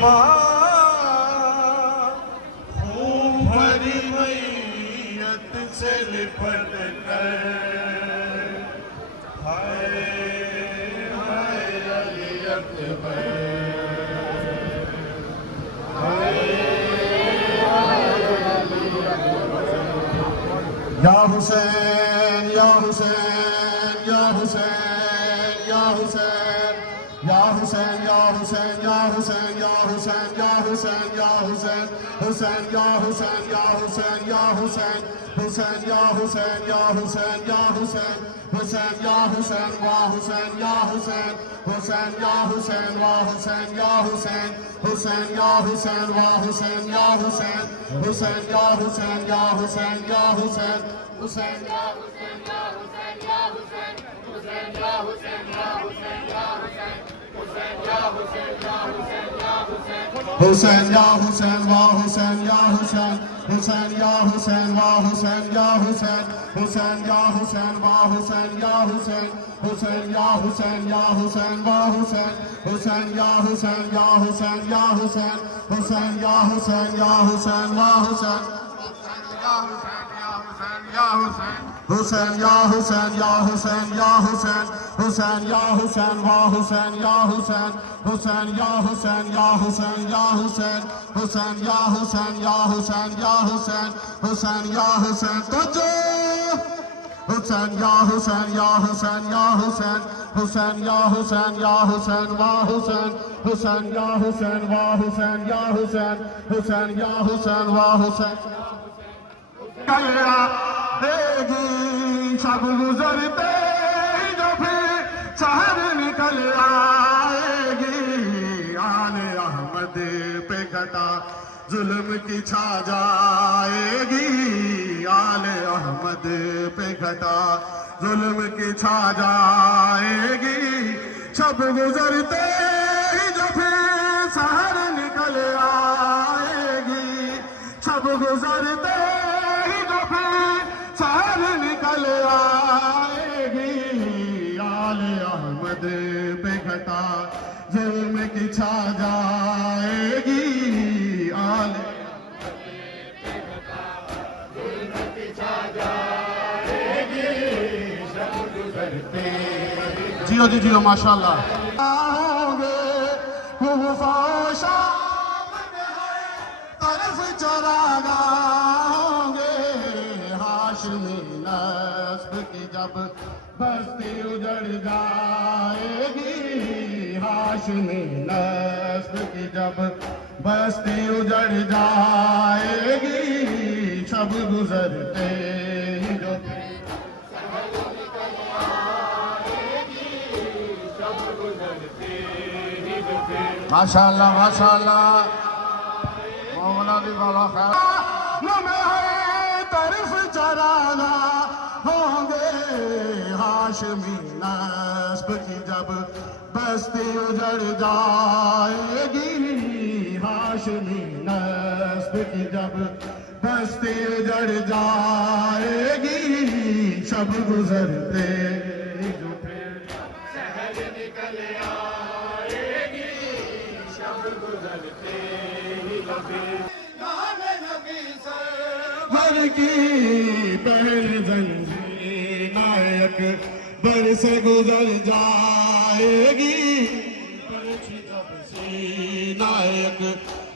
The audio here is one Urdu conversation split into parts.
ماں خون بھری میت سے لپٹ کر ہائے ہائے علی اکبر یا حسین یا حسین یا حسین یا حسین یا حسین یا حسین یا حسین یا حسین یا حسین یا حسین حسین یا حسین یا حسین یا حسین حسین یا حسین یا حسین یا حسین حسین یا حسین وا حسین یا حسین حسین یا حسین وا حسین یا حسین حسین یا حسین وا حسین یا حسین حسین یا حسین یا حسین یا حسین حسین یا حسین یا حسین یا حسین حسین یا حسین یا حسین یا حسین حسین یا حسین یا حسین یا حسین حسین یا حسین وا حسین یا حسین حسین یا حسین وا حسین یا حسین حسین یا حسین وا حسین یا حسین حسین یا حسین یا حسین وا حسین حسین یا حسین یا حسین یا حسین حسین یا حسین یا حسین وا حسین حسین یا حسین یا حسین یا حسین حسین یا حسین وا حسین یا حسین حسین یا حسین یا حسین یا حسین حسین یا حسین یا حسین یا حسین حسین یا حسین تجھے حسین یا حسین یا حسین یا حسین حسین یا حسین یا حسین وا حسین حسین یا حسین وا حسین یا حسین حسین یا حسین وا حسین گی شب گزرتے جو پھر سحر نکل آئے گی آل احمد پہ گھٹا ظلم کی چھا جائے گی آل احمد پہ گھٹا ظلم کی چھا جائے گی شب گزرتے جو پھر سحر نکل آئے گی شب گزرتے سحر نکل آئے گی آل احمد پہ گھٹا ظلم کی چھا جائے گی آل احمد پہ گھٹا ظلم کی چھا جائے گی شب گزرتے جیو جی جیو ماشاءاللہ ہوں گے شام طرف چراگاہ ہاشمی نسب کی جب بستی اجڑ جائے گی ہاشمی نسب کی جب بستی اجڑ جائے گی شب گزرتے ہی جو سحر نکل آئے گی شب گزرتے ہی جو ماشاءاللہ ماشاءاللہ مولانا دی والا خیر طرف چرانا ہوں گے ہاشمی نسب کی جب بستی اجڑ جائے گی ہاشمی نسب کی جب بستی اجڑ جائے گی شب گزرتے جو پھر سحر نکل آئے گی شب گزرتے جو پھر ہر کی پہل زنجیر نائک بر سے گزر جائے گی نائک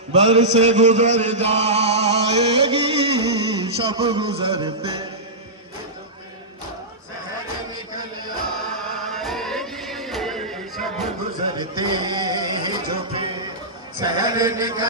بر سے گزر جائے گی شب گزرتے سحر نکل آئے گی شب گزرتے جو پھر سحر نکل